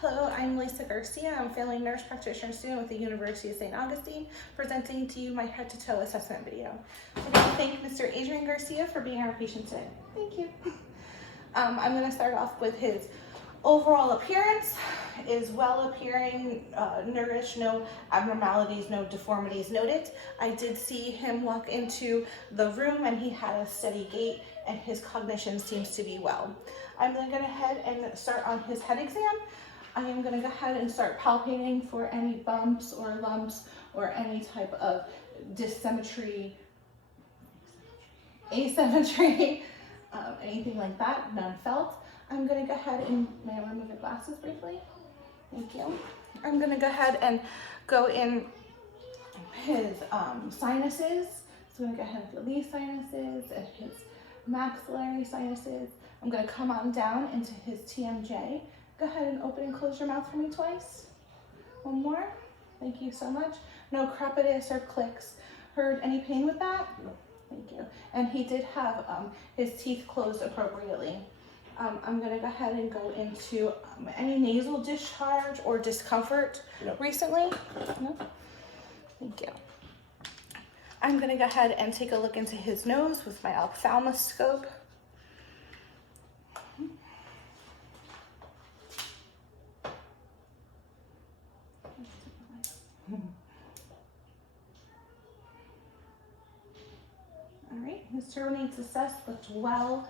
Hello, I'm Lisa Garcia. I'm a family nurse practitioner student with the University of St. Augustine, presenting to you my head-to-toe assessment video. I'd like to thank Mr. Adrian Garcia for being our patient today. Thank you. I'm going to start off with his overall appearance. Is well appearing, nourished, no abnormalities, no deformities noted. I did see him walk into the room and he had a steady gait and his cognition seems to be well. I'm going to go ahead and start on his head exam. I am going to go ahead and start palpating for any bumps or lumps or any type of dysymmetry, asymmetry, anything like that, none felt. I'm going to go ahead and, may I remove your glasses briefly? Thank you. I'm going to go ahead and go in his sinuses. So I'm going to go ahead and feel these sinuses and his maxillary sinuses. I'm going to come on down into his TMJ. Go ahead and open and close your mouth for me twice. One more. Thank you so much. No crepitus or clicks. Heard any pain with that? No. Thank you. And he did have his teeth closed appropriately. I'm going to go ahead and go into any nasal discharge or discomfort recently. No? Thank you. I'm going to go ahead and take a look into his nose with my ophthalmoscope. All right, his turbinate needs assessed, looks well.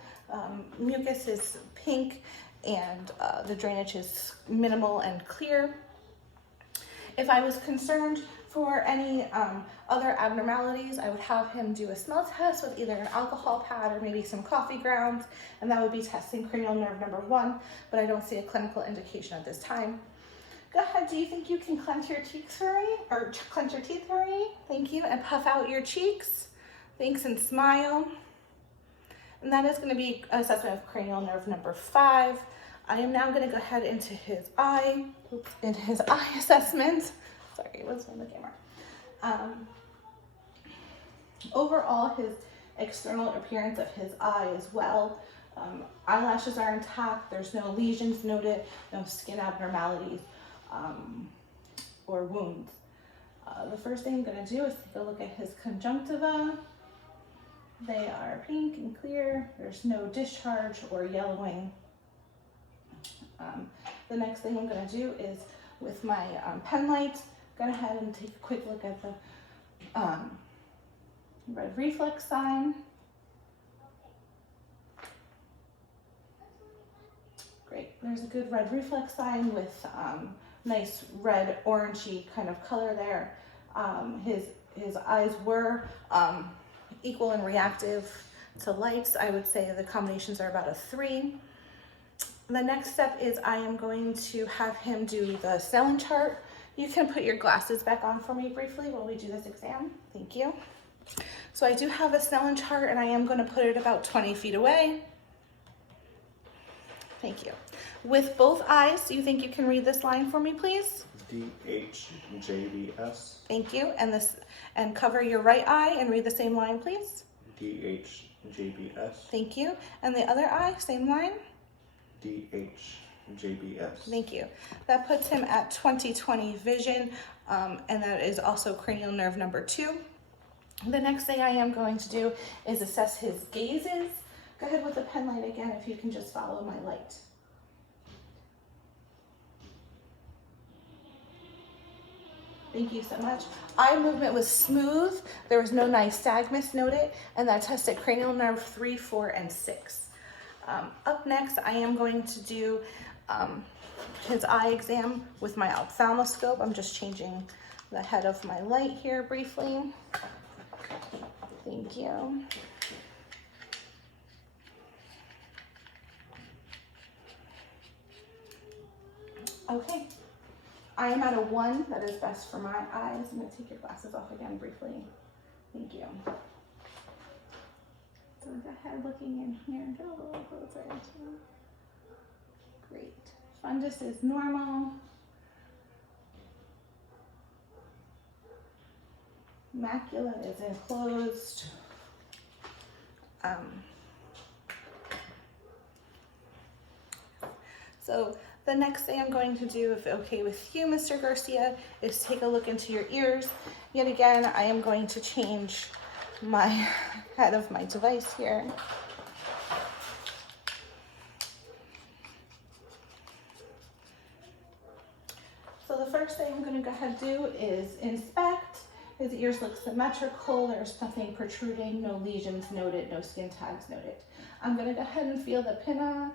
Mucus is pink and the drainage is minimal and clear. If I was concerned for any other abnormalities, I would have him do a smell test with either an alcohol pad or maybe some coffee grounds, and that would be testing cranial nerve number 1, but I don't see a clinical indication at this time. Go ahead, do you think you can clench your cheeks for me? Or clench your teeth for me? Thank you, and puff out your cheeks. Thanks, and smile. And that is going to be assessment of cranial nerve number 5. I am now going to go ahead into his eye, into his eye assessment. Sorry, what's on the camera? Overall, his external appearance of his eye is well. Eyelashes are intact. There's no lesions noted, no skin abnormalities or wounds. The first thing I'm going to do is take a look at his conjunctiva. They are pink and clear. There's no discharge or yellowing. The next thing I'm going to do is, with my pen light, go ahead and take a quick look at the red reflex sign. Great. There's a good red reflex sign with nice red orangey kind of color there. His eyes were equal and reactive to lights. I would say the combinations are about a 3. The next step is I am going to have him do the Snellen chart. You can put your glasses back on for me briefly while we do this exam. Thank you. So I do have a Snellen chart and I am going to put it about 20 feet away. Thank you. With both eyes, do you think you can read this line for me, please? DHJBS. Thank you. And cover your right eye and read the same line, please. DHJBS. Thank you. And the other eye, same line. DHJBS. Thank you. That puts him at 20/20 vision, and that is also cranial nerve number 2. The next thing I am going to do is assess his gazes. Go ahead with the pen light again if you can just follow my light. Thank you so much. Eye movement was smooth. There was no nystagmus noted, and that tested cranial nerve 3, 4, and 6. Up next, I am going to do his eye exam with my ophthalmoscope. I'm just changing the head of my light here briefly. Thank you. Okay. I am at a 1, that is best for my eyes. I'm going to take your glasses off again briefly. Thank you. So go ahead looking in here, get a little closer. Great. Fundus is normal. Macula is enclosed. So The next thing I'm going to do, if okay with you, Mr. Garcia, is take a look into your ears. Yet again, I am going to change my head of my device here. So the first thing I'm going to go ahead and do is inspect. His ears look symmetrical. There's nothing protruding, no lesions noted, no skin tags noted. I'm going to go ahead and feel the pinna.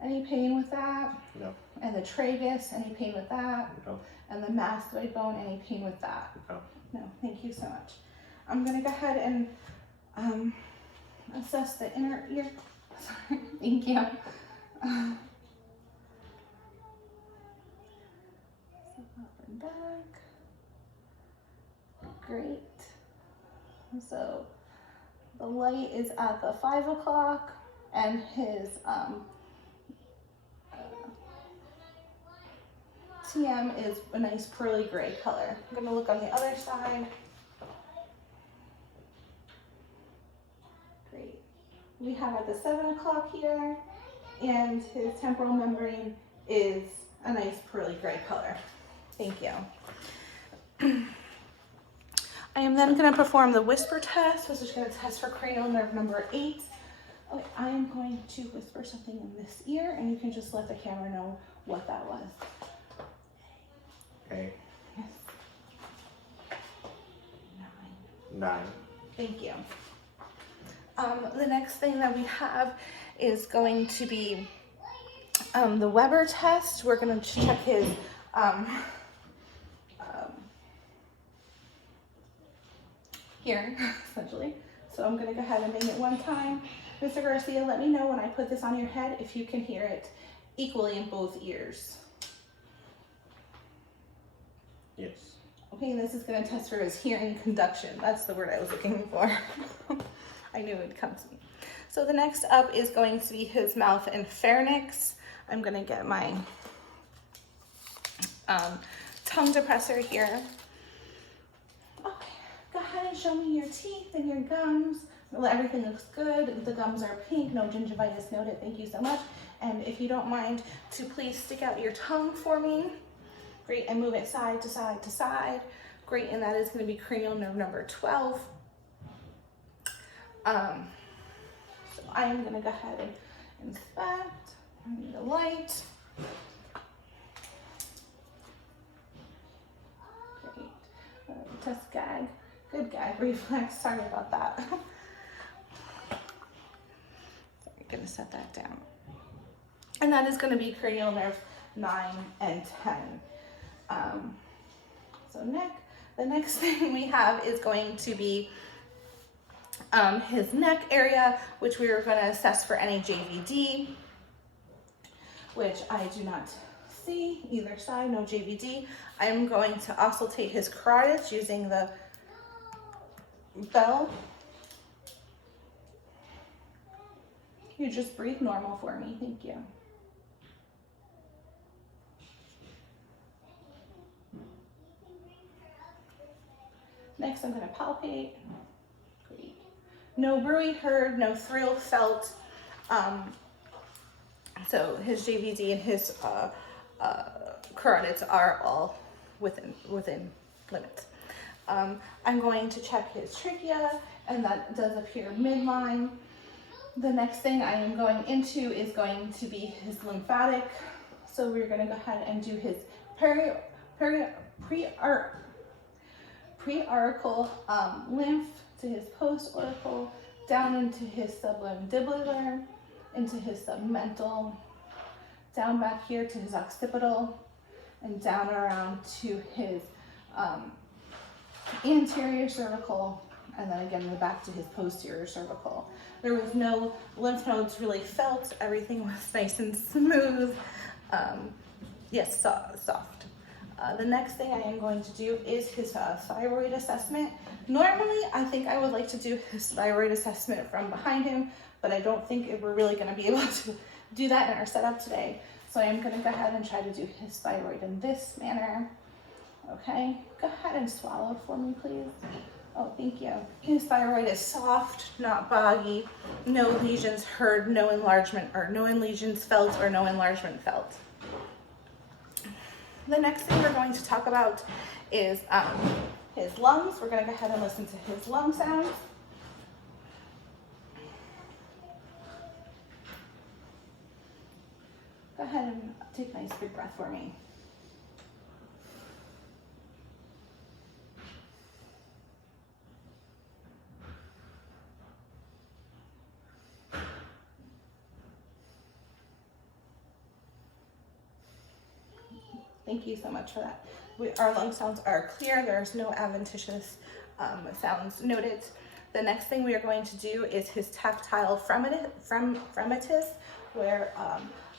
Any pain with that? No. And the tragus, any pain with that? No. And the mastoid bone, any pain with that? No. No, thank you so much. I'm going to go ahead and assess the inner ear. Sorry, thank you. Up and back. Great. So the light is at the 5 o'clock and his TM is a nice pearly gray color. I'm going to look on the other side. Great. We have at the 7 o'clock here, and his temporal membrane is a nice pearly gray color. Thank you. I am then going to perform the whisper test, which is going to test for cranial nerve number 8. Okay, I am going to whisper something in this ear, and you can just let the camera know what that was. A. Yes. 9. 9. Thank you. The next thing that we have is going to be the Weber test. We're going to check his hearing, essentially. So I'm going to go ahead and name it one time. Mr. Garcia, let me know when I put this on your head if you can hear it equally in both ears. Yes. Okay, and this is going to test for his hearing conduction. That's the word I was looking for. I knew it would come to me. So the next up is going to be his mouth and pharynx. I'm going to get my tongue depressor here. Okay, go ahead and show me your teeth and your gums. Everything looks good. The gums are pink, no gingivitis noted. Thank you so much. And if you don't mind, to please stick out your tongue for me. Great, and move it side to side to side. Great, and that is going to be cranial nerve number 12. So I am going to go ahead and inspect. I need a light. Great. Test gag. Good gag reflex. Sorry about that. So I'm going to set that down. And that is going to be cranial nerve 9 and 10. So neck. The next thing we have is going to be his neck area, which we are going to assess for any JVD, which I do not see either side, no JVD. I'm going to auscultate his carotids using the bell. You just breathe normal for me, thank you. Next, I'm going to palpate. Great. No bruit heard, no thrill felt. So his JVD and his carotids are all within limits. I'm going to check his trachea, and that does appear midline. The next thing I am going into is going to be his lymphatic. So we're going to go ahead and do his pre-auricle lymph to his post-auricle, down into his submandibular, into his submental, down back here to his occipital, and down around to his anterior cervical, and then again back to his posterior cervical. There was no lymph nodes really felt. Everything was nice and smooth. Yes, soft. The next thing I am going to do is his thyroid assessment. Normally, I think I would like to do his thyroid assessment from behind him, but I don't think we're really going to be able to do that in our setup today. So I am going to go ahead and try to do his thyroid in this manner. Okay, go ahead and swallow for me, please. Oh, thank you. His thyroid is soft, not boggy, no lesions heard, no enlargement, or no lesions felt, or no enlargement felt. The next thing we're going to talk about is his lungs. We're going to go ahead and listen to his lung sounds. Go ahead and take a nice big breath for me. Thank you so much for that. Our lung sounds are clear. There's no adventitious sounds noted. The next thing we are going to do is his tactile fremitus, where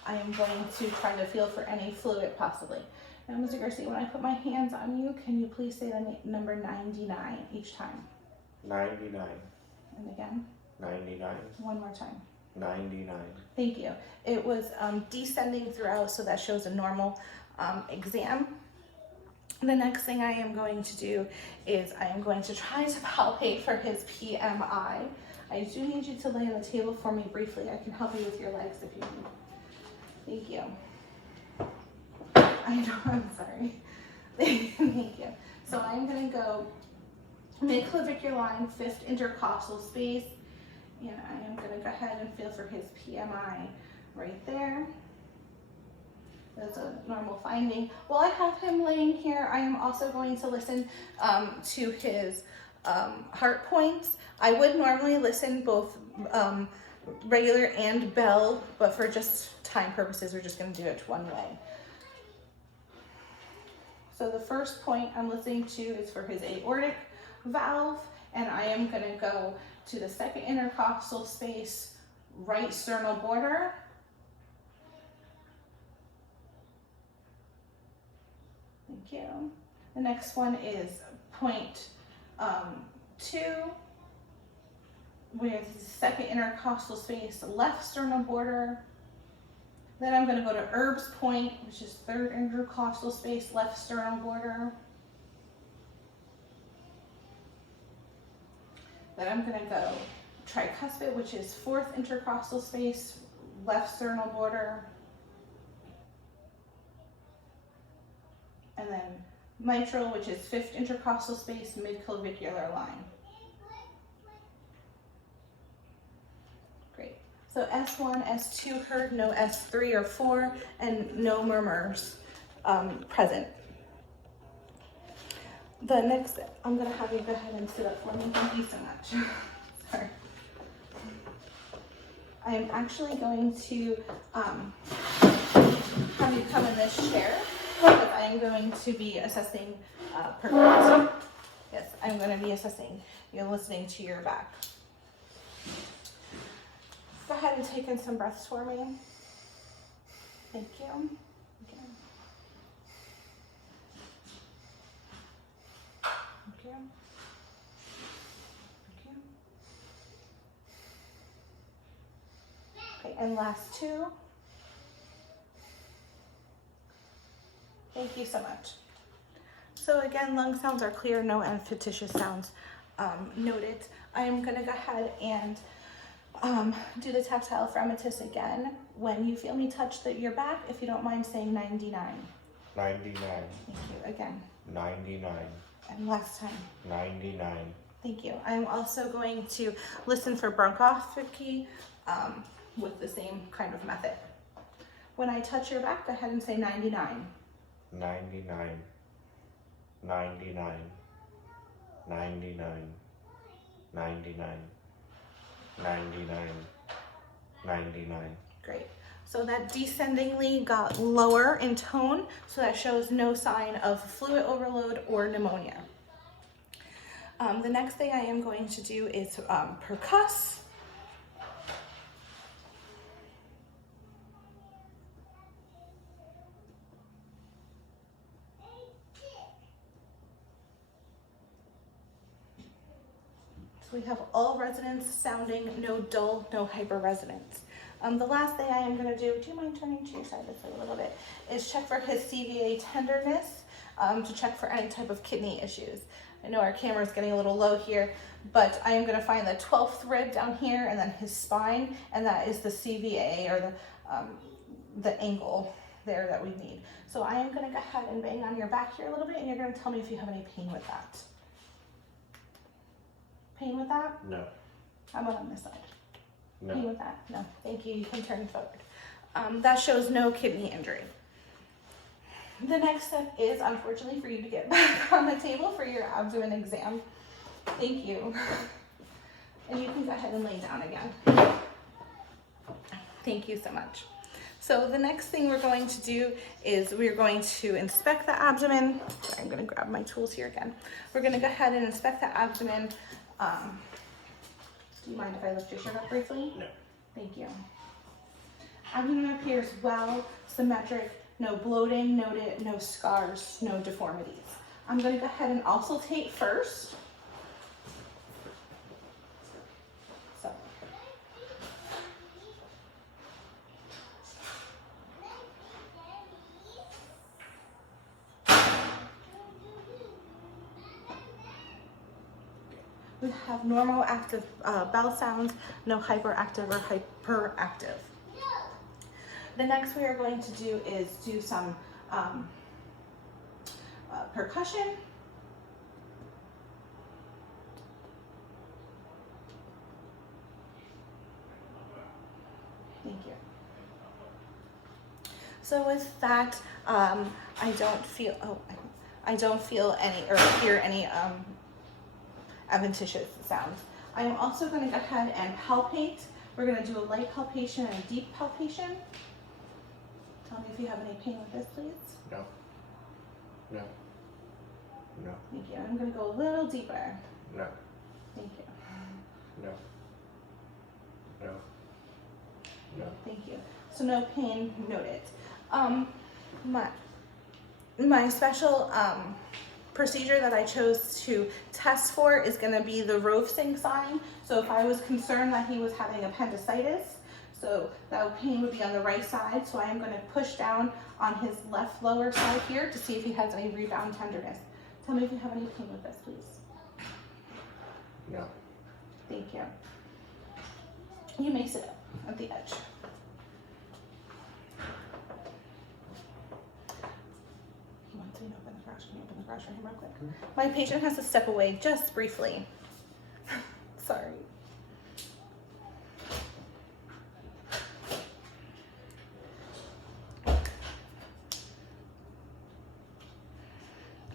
I am going to try to feel for any fluid possibly. Now, Mr. Garcia, when I put my hands on you, can you please say the number 99 each time? 99. And again? 99. One more time. 99. Thank you. It was descending throughout, so that shows a normal exam. The next thing I am going to do is I am going to try to palpate for his PMI. I do need you to lay on the table for me briefly. I can help you with your legs if you need. Thank you. I know, I'm sorry. Thank you. So I'm going to go mid-clavicular line, 5th intercostal space, and I am going to go ahead and feel for his PMI right there. That's a normal finding. While I have him laying here, I am also going to listen to his heart points. I would normally listen both regular and bell, but for just time purposes, we're just going to do it one way. So the first point I'm listening to is for his aortic valve, and I am going to go to the 2nd intercostal space, right sternal border. Thank you. The next one is point 2, with 2nd intercostal space, left sternal border. Then I'm going to go to Erb's point, which is 3rd intercostal space, left sternal border. Then I'm going to go tricuspid, which is 4th intercostal space, left sternal border. And then mitral, which is 5th intercostal space, mid-clavicular line. Great. So S1, S2 heard, no S3 or 4, and no murmurs present. The next, I'm going to have you go ahead and sit up for me. Thank you so much. Sorry. I am actually going to have you come in this chair, because I am going to be assessing percussion. Yes, I'm going to be assessing. You're listening to your back. Go ahead and take in some breaths for me. Thank you. Okay. Thank you. Thank you. Okay, and last 2. Thank you so much. So again, lung sounds are clear, no adventitious sounds noted. I am going to go ahead and do the tactile fremitus again. When you feel me touch your back, if you don't mind saying 99. 99. Thank you. Again. 99. And last time. 99. Thank you. I'm also going to listen for bronchoscopy with the same kind of method. When I touch your back, go ahead and say 99. 99. 99. 99. 99. 99. 99. Great. So that descendingly got lower in tone, so that shows no sign of fluid overload or pneumonia. The next thing I am going to do is percuss. So we have all resonance sounding, no dull, no hyperresonance. The last thing I am going to do you mind turning to your side this way a little bit, is check for his CVA tenderness, to check for any type of kidney issues. I know our camera is getting a little low here, but I am going to find the 12th rib down here and then his spine, and that is the CVA, or the angle there that we need. So I am gonna go ahead and bang on your back here a little bit, and you're gonna tell me if you have any pain with that. Pain with that? No. How about on this side? No. Pain with that? No. Thank you. You can turn forward. That shows no kidney injury. The next step is, unfortunately, for you to get back on the table for your abdomen exam. Thank you. And you can go ahead and lay down again. Thank you so much. So the next thing we're going to do is we're going to inspect the abdomen. Sorry, I'm going to grab my tools here again. We're going to go ahead and inspect the abdomen. Do you mind if I lift your shirt up briefly? No. Thank you. Abdomen appears well, symmetric, no bloating noted, no scars, no deformities. I'm going to go ahead and auscultate first. So. We have normal active bell sounds, no hyperactive or hyperactive. The next we are going to do is do some percussion. Thank you. So with that, I don't feel any or hear any adventitious sounds. I am also going to go ahead and palpate. We're going to do a light palpation and a deep palpation. Tell me if you have any pain with this, please. No. No. No. Thank you. I'm going to go a little deeper. No. Thank you. No. No. No. Thank you. So no pain noted. My special procedure that I chose to test for is going to be the Rovsing sign. So if I was concerned that he was having appendicitis, so that pain would be on the right side. So I am going to push down on his left lower side here to see if he has any rebound tenderness. Tell me if you have any pain with this, please. No. Thank you. You may sit up at the edge. You want to open the garage? Can you open the garage for him real quick? My patient has to step away just briefly. Sorry.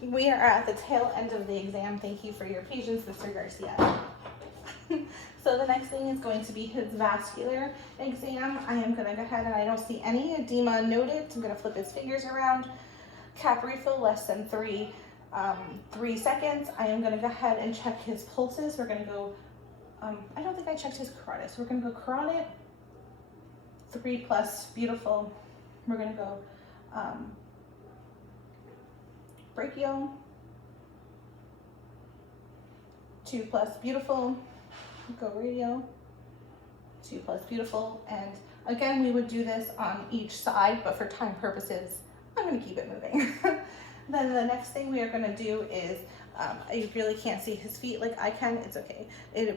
We are at the tail end of the exam. Thank you for your patience, Mr. Garcia. So the next thing is going to be his vascular exam. I am going to go ahead, and I don't see any edema noted. I'm going to flip his fingers around. Cap refill less than 3 seconds. I am going to go ahead and check his pulses. We're going to go, I don't think I checked his carotid. So we're going to go carotid, 3+, beautiful. We're going to go brachial, 2+, beautiful. Go radial, 2+, beautiful. And again, we would do this on each side, but for time purposes, I'm going to keep it moving. Then the next thing we are going to do is, I really can't see his feet like I can. It's okay.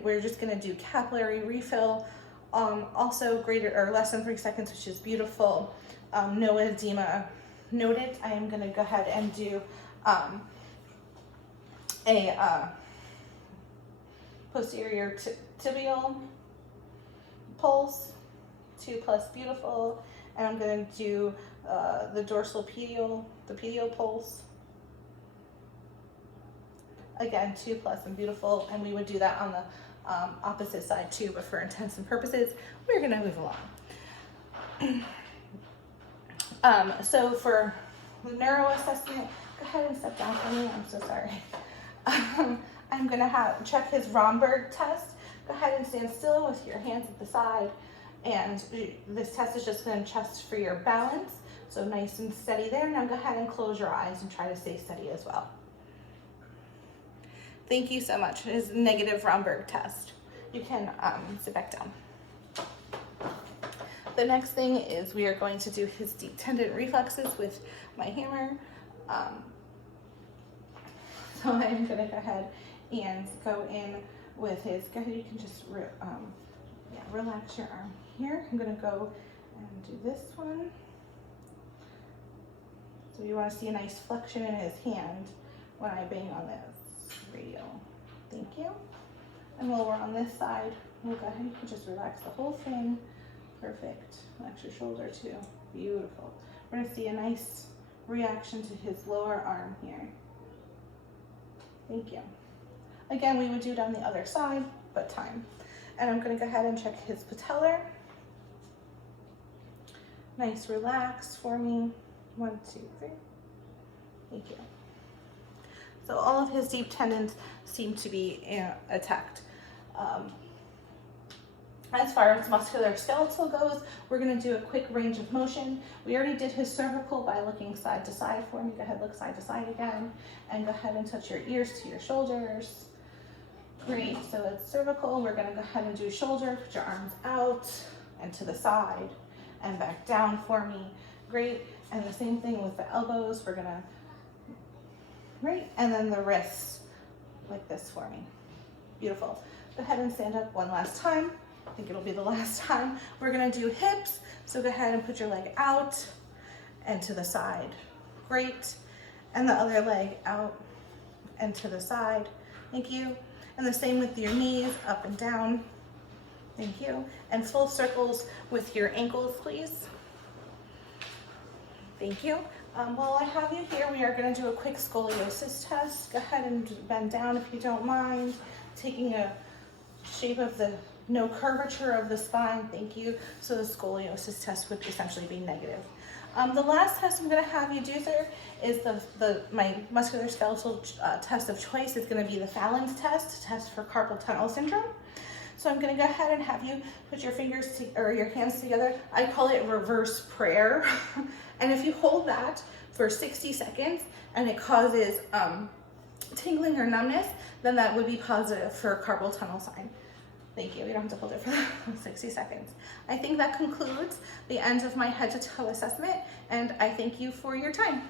We're just going to do capillary refill. Also greater or less than 3 seconds, which is beautiful. No edema noted. I am going to go ahead and do a posterior tibial pulse, 2+, beautiful. And I'm going to do the dorsal pedial, the pedial pulse. Again, 2+ and beautiful. And we would do that on the opposite side too, but for intents and purposes, we're going to move along. So for the neuro assessment, go ahead and step down for me. I'm so sorry. I'm going to check his Romberg test. Go ahead and stand still with your hands at the side. And this test is just going to test for your balance. So nice and steady there. Now go ahead and close your eyes and try to stay steady as well. Thank you so much. It is a negative Romberg test. You can sit back down. The next thing is we are going to do his deep tendon reflexes with my hammer. So I'm going to go ahead and go in with his, go ahead, you can just relax your arm here. I'm going to go and do this one. So you want to see a nice flexion in his hand when I bang on this radio. Thank you. And while we're on this side, we'll go ahead and just relax the whole thing. Perfect. Relax your shoulder too. Beautiful. We're gonna see a nice reaction to his lower arm here. Thank you. Again, we would do it on the other side, but time. And I'm gonna go ahead and check his patellar. Nice relax for me. 1, 2, 3. Thank you. So all of his deep tendons seem to be attacked. As far as musculoskeletal goes, we're going to do a quick range of motion. We already did his cervical by looking side to side for me. Go ahead, look side to side again, and go ahead and touch your ears to your shoulders. Great, so it's cervical. We're going to go ahead and do shoulder. Put your arms out and to the side and back down for me. Great, and the same thing with the elbows. We're going to, great, and then the wrists like this for me. Beautiful. Go ahead and stand up one last time. I think it'll be the last time. We're gonna do hips. So go ahead and put your leg out and to the side. Great. And the other leg out and to the side. Thank you. And the same with your knees, up and down. Thank you. And full circles with your ankles, please. Thank you. While I have you here, we are gonna do a quick scoliosis test. Go ahead and bend down if you don't mind. Taking a shape of the no curvature of the spine, thank you. So the scoliosis test would essentially be negative. The last test I'm gonna have you do, sir, is my musculoskeletal test of choice is gonna be the Fallon's test for carpal tunnel syndrome. So I'm gonna go ahead and have you put your fingers or your hands together. I call it reverse prayer. And if you hold that for 60 seconds and it causes tingling or numbness, then that would be positive for carpal tunnel sign. Thank you. You don't have to hold it for 60 seconds. I think that concludes the end of my head to toe assessment, and I thank you for your time.